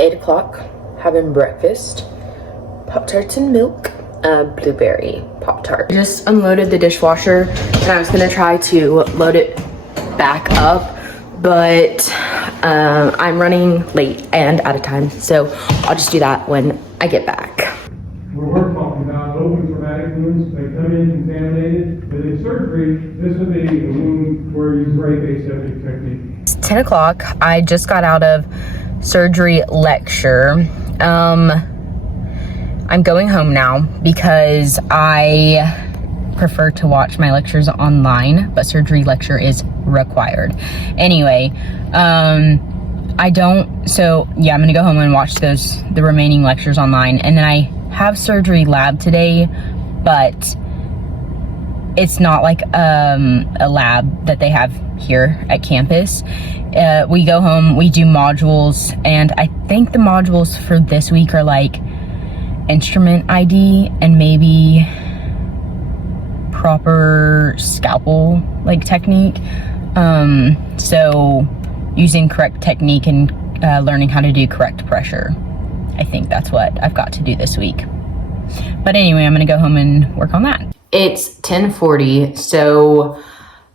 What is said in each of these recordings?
8 o'clock, having breakfast, Pop-Tarts and milk, blueberry Pop-Tart. I just unloaded the dishwasher and I was gonna try to load it back up, but I'm running late and out of time, so I'll just do that when I get back. We're talking about open traumatic wounds, they come in contaminated, but in surgery, this would be a wound where you use rape aseptic technique. It's 10 o'clock, I just got out of surgery lecture. I'm going home now because I prefer to watch my lectures online, but surgery lecture is required. Anyway, I'm gonna go home and watch the remaining lectures online, and then I have surgery lab today, but it's not like a lab that they have here at campus. We go home, we do modules, and I think the modules for this week are like instrument ID and maybe proper scalpel like technique. So using correct technique and learning how to do correct pressure. I think that's what I've got to do this week. But anyway, I'm gonna go home and work on that. It's 10:40, so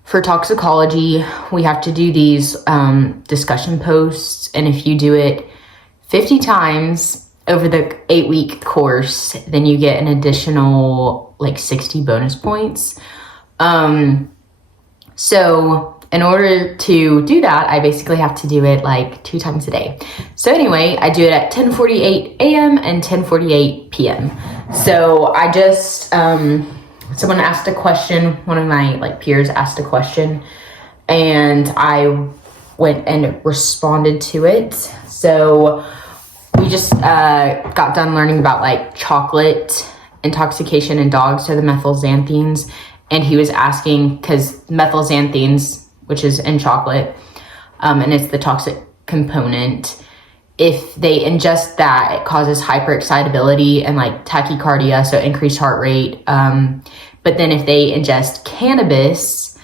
for toxicology, we have to do these discussion posts, and if you do it 50 times over the 8-week course, then you get an additional like 60 bonus points. So in order to do that, I basically have to do it like 2 times a day. So anyway, I do it at 10:48 a.m. and 10:48 p.m. So I just, someone asked a question, one of my like peers asked a question, and I went and responded to it. So we just got done learning about like chocolate intoxication in dogs, so the methylxanthines, and he was asking, because methylxanthines, which is in chocolate, and it's the toxic component, if they ingest that, it causes hyperexcitability and like tachycardia, so increased heart rate. But then if they ingest cannabis,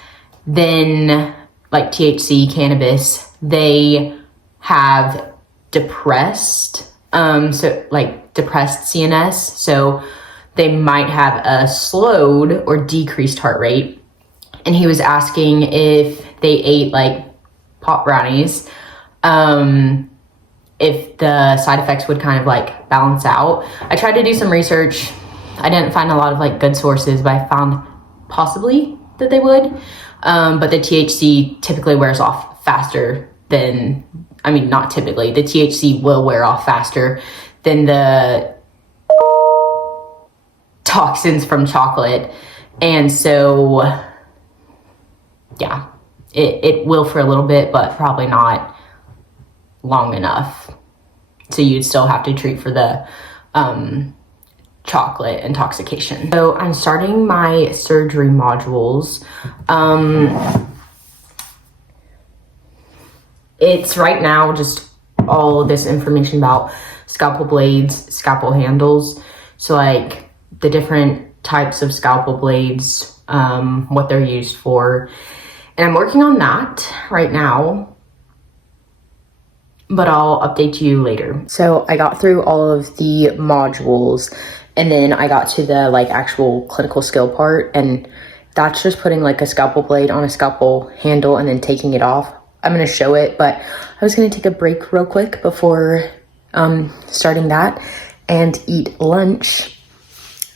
then like THC cannabis, they have depressed CNS. So they might have a slowed or decreased heart rate. And he was asking if they ate like pop brownies, if the side effects would kind of like balance out. I tried to do some research. I didn't find a lot of like good sources, but I found possibly that they would. But the THC typically wears off faster than, not typically, the THC will wear off faster than the toxins from chocolate. And so, yeah, it will for a little bit, but probably not long enough. So you'd still have to treat for the chocolate intoxication. So I'm starting my surgery modules. It's right now just all this information about scalpel blades, scalpel handles. So like the different types of scalpel blades, what they're used for. And I'm working on that right now, but I'll update you later. So I got through all of the modules, and then I got to the like actual clinical skill part, and that's just putting like a scalpel blade on a scalpel handle and then taking it off. I'm gonna show it, but I was gonna take a break real quick before starting that and eat lunch,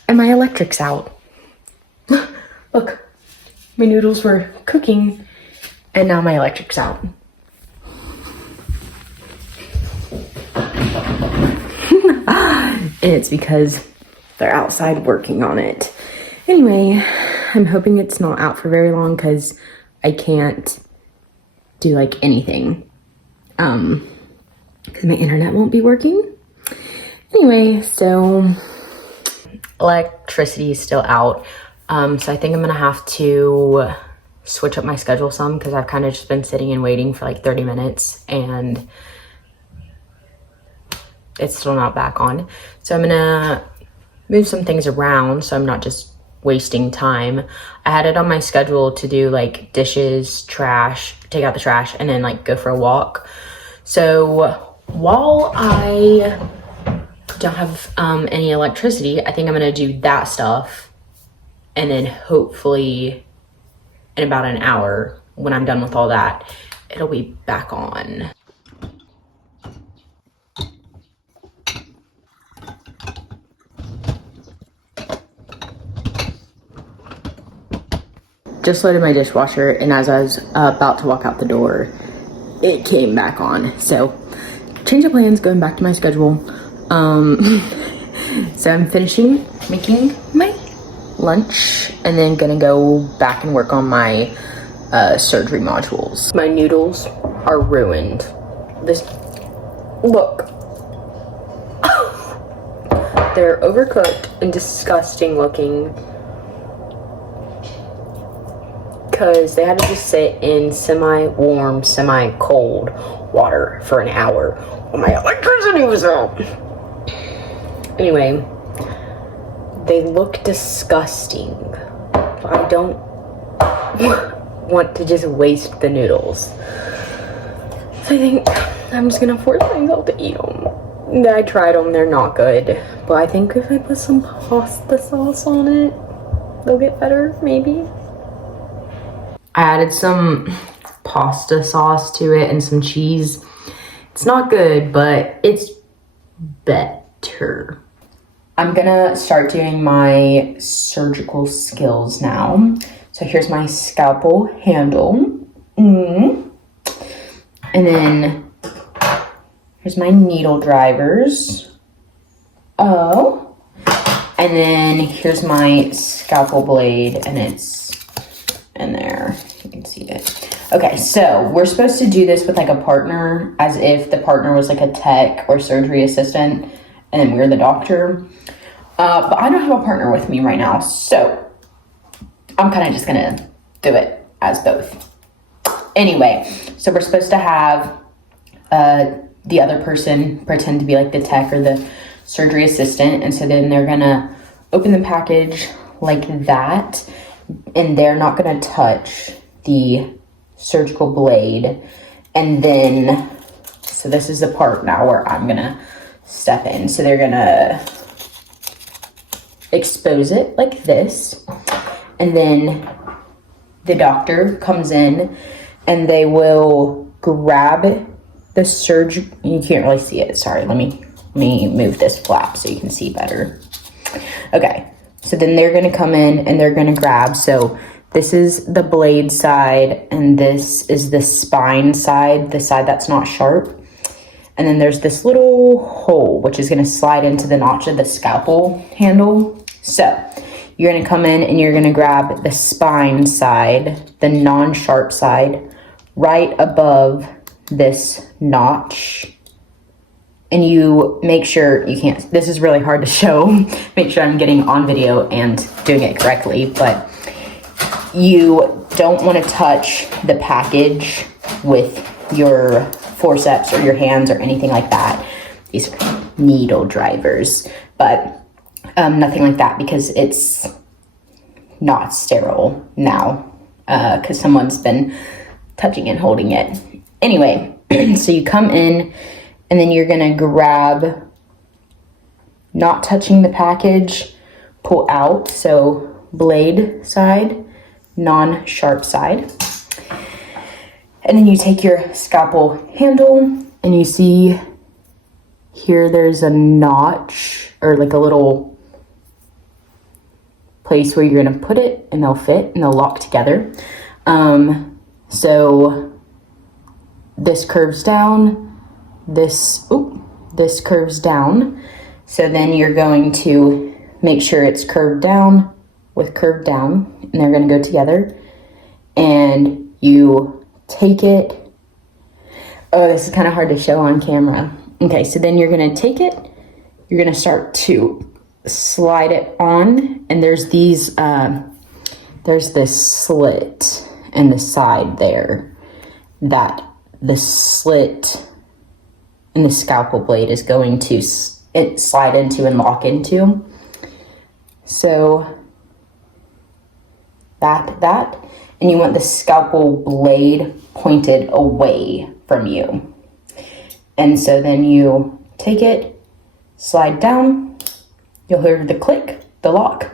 and my electric's out. Look, my noodles were cooking and now my electric's out. And it's because they're outside working on it. Anyway, I'm hoping it's not out for very long because I can't do like anything because my internet won't be working. Anyway, so electricity is still out. So I think I'm gonna have to switch up my schedule some because I've kind of just been sitting and waiting for like 30 minutes and it's still not back on. So I'm gonna move some things around so I'm not just wasting time. I had it on my schedule to do like dishes, trash, take out the trash, and then like go for a walk. So while I don't have any electricity, I think I'm gonna do that stuff, and then hopefully in about an hour, when I'm done with all that, it'll be back on. Just loaded my dishwasher, and as I was about to walk out the door, it came back on. So, change of plans, going back to my schedule. So I'm finishing making my lunch, and then gonna go back and work on my surgery modules. My noodles are ruined. Look. They're overcooked and disgusting looking, because they had to just sit in semi-warm, semi-cold water for an hour while my electricity was out. Anyway, they look disgusting, but I don't want to just waste the noodles. So I think I'm just gonna force myself to eat them. I tried them, they're not good, but I think if I put some pasta sauce on it, they'll get better, maybe. I added some pasta sauce to it and some cheese. It's not good, but it's better. I'm gonna start doing my surgical skills now. So here's my scalpel handle. And then here's my needle drivers. Oh. And then here's my scalpel blade, and it's in there. You can see it. Okay, so we're supposed to do this with like a partner, as if the partner was like a tech or surgery assistant, and then we're the doctor. But I don't have a partner with me right now, so I'm kind of just gonna do it as both. Anyway, so we're supposed to have the other person pretend to be like the tech or the surgery assistant, and so then they're gonna open the package like that, and they're not gonna touch the surgical blade. And then, so this is the part now where I'm gonna step in. So they're gonna expose it like this, and then the doctor comes in and they will grab the you can't really see it, sorry, let me move this flap so you can see better. Okay, so then they're gonna come in and they're gonna grab, so this is the blade side and this is the spine side, the side that's not sharp. And then there's this little hole, which is gonna slide into the notch of the scalpel handle. So you're gonna come in and you're gonna grab the spine side, the non-sharp side, right above this notch. And you make sure you can't, this is really hard to show, make sure I'm getting on video and doing it correctly, but you don't wanna touch the package with your forceps or your hands or anything like that. These are needle drivers, but nothing like that, because it's not sterile now, because someone's been touching and holding it. Anyway, so you come in and then you're gonna grab, not touching the package, pull out, so blade side, non-sharp side. And then you take your scalpel handle and you see here there's a notch, or like a little place where you're gonna put it, and they'll fit and they'll lock together. So this curves down, this curves down. So then you're going to make sure it's curved down with curved down, and they're gonna go together. And you take it, oh, this is kind of hard to show on camera. Okay, so then you're gonna take it, you're gonna start to slide it on, and there's these, there's this slit in the side there that the slit in the scalpel blade is going to slide into and lock into. So that, and you want the scalpel blade pointed away from you. And so then you take it, slide down, you'll hear the click, the lock.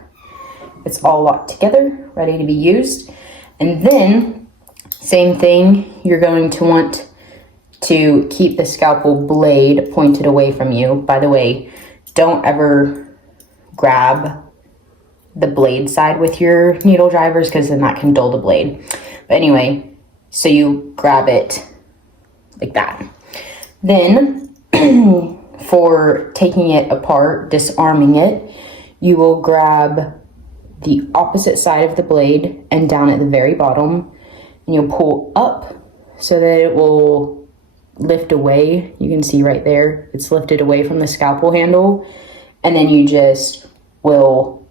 It's all locked together, ready to be used. And then, same thing, you're going to want to keep the scalpel blade pointed away from you. By the way, don't ever grab the blade side with your needle drivers because then that can dull the blade. But anyway, so you grab it like that. Then for taking it apart, disarming it, you will grab the opposite side of the blade and down at the very bottom, and you'll pull up so that it will lift away. You can see right there, it's lifted away from the scalpel handle, and then you just will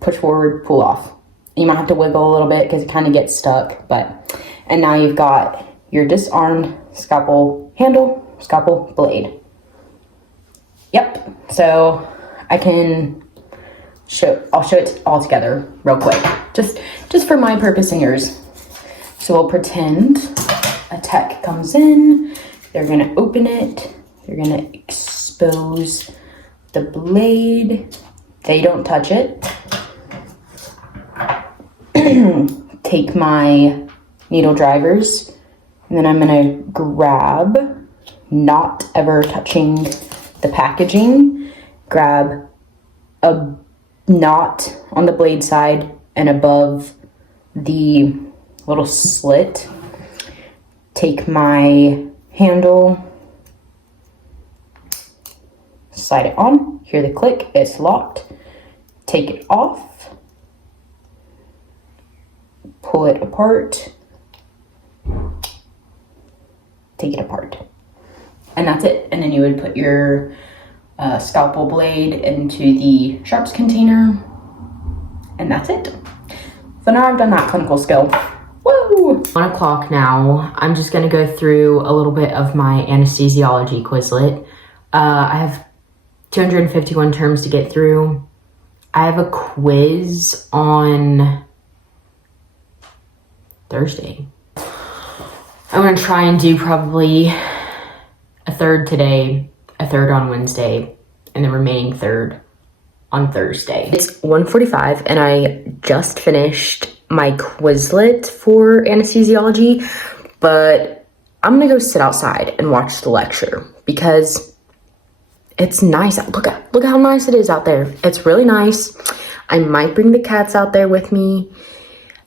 push forward, pull off. You might have to wiggle a little bit because it kind of gets stuck, and now you've got your disarmed scalpel handle, scalpel blade. Yep, so I'll show it all together real quick, just for my purpose and yours. So we'll pretend a tech comes in, they're gonna open it, they're gonna expose the blade, they don't touch it. Take my needle drivers, and then I'm gonna grab, not ever touching the packaging, grab a knot on the blade side and above the little slit. Take my handle, slide it on, hear the click, it's locked. Take it off, pull it apart, take it apart. And that's it. And then you would put your scalpel blade into the sharps container, and that's it. So now I've done that clinical skill. Woo! 1 o'clock now. I'm just gonna go through a little bit of my anesthesiology Quizlet. I have 251 terms to get through. I have a quiz on Thursday. I'm gonna try and do probably a third today, a third on Wednesday, and the remaining third on Thursday. It's 1:45 and I just finished my Quizlet for anesthesiology, but I'm gonna go sit outside and watch the lecture because it's nice. Look how nice it is out there. It's really nice. I might bring the cats out there with me,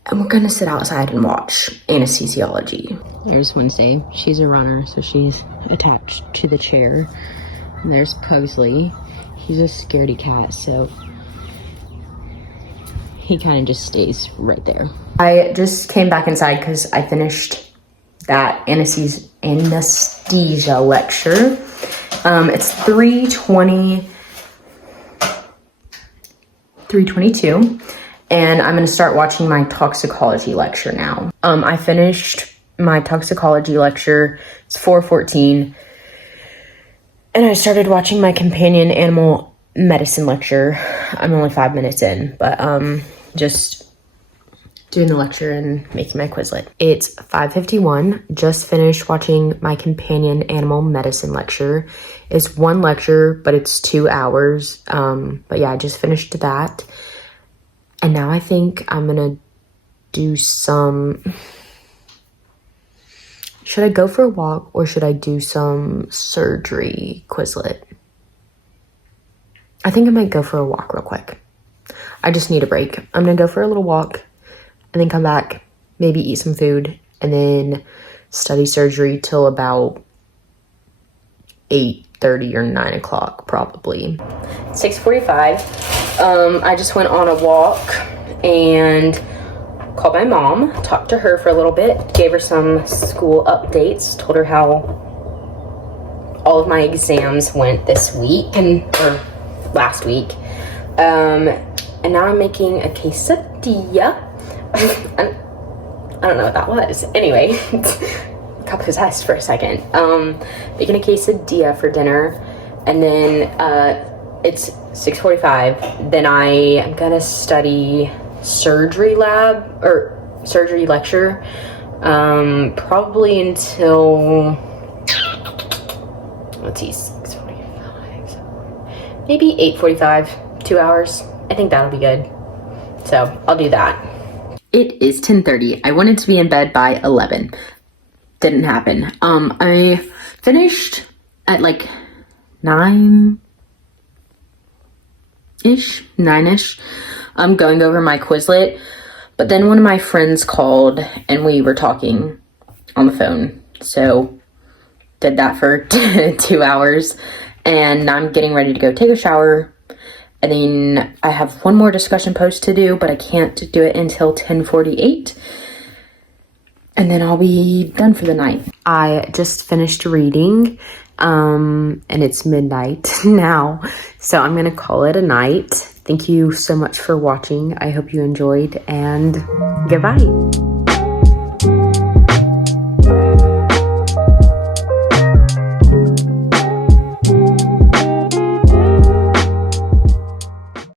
and we're gonna sit outside and watch anesthesiology. There's Wednesday. She's a runner, so she's attached to the chair. And there's Pugsley. He's a scaredy cat, so he kind of just stays right there. I just came back inside because I finished that anesthesia lecture. It's 3:22, and I'm gonna start watching my toxicology lecture now. I finished my toxicology lecture. It's 4:14, and I started watching my companion animal medicine lecture. I'm only 5 minutes in, but just doing the lecture and making my Quizlet. It's 5:51, just finished watching my companion animal medicine lecture. It's one lecture, but it's 2 hours. But yeah, I just finished that. And now I think I'm gonna do some, should I go for a walk or should I do some surgery Quizlet? I think I might go for a walk real quick. I just need a break. I'm gonna go for a little walk and then come back, maybe eat some food, and then study surgery till about 8:30 or 9 o'clock probably. 6:45, I just went on a walk and called my mom, talked to her for a little bit, gave her some school updates, told her how all of my exams went this week or last week. And now I'm making a quesadilla. I don't know what that was. Anyway, got possessed for a second. Making a quesadilla for dinner, and then it's 6:45. Then I am gonna study surgery lecture, probably until let's see, 6:45, maybe 8:45, 2 hours. I think that'll be good. So I'll do that. It is 10:30. I wanted to be in bed by 11. Didn't happen. I finished at like 9-ish. I'm going over my Quizlet, but then one of my friends called and we were talking on the phone. So did that for 2 hours, and I'm getting ready to go take a shower. And then I have one more discussion post to do, but I can't do it until 10:48. And then I'll be done for the night. I just finished reading, and it's midnight now. So I'm gonna call it a night. Thank you so much for watching. I hope you enjoyed, and goodbye.